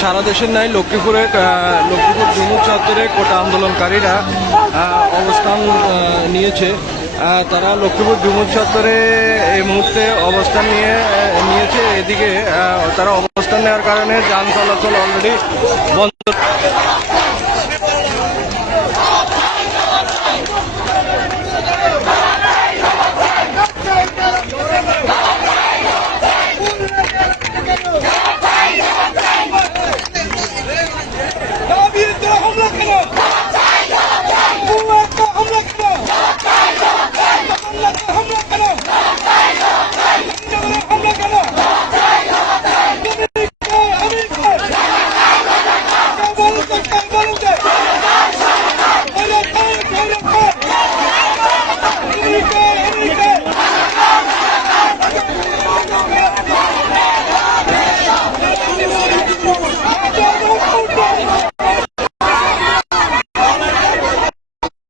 সারা দেশের নাই লক্ষ্মীপুরে লক্ষ্মীপুর বিমুখ চত্বরে কোটা আন্দোলনকারীরা অবস্থান নিয়েছে। তারা লক্ষ্মীপুর বিমুখ চত্বরে এই মুহূর্তে অবস্থান নিয়ে নিয়েছে। এদিকে তারা অবস্থান নেওয়ার কারণে যান চলাচল অলরেডি বন্ধ। ¡Hola!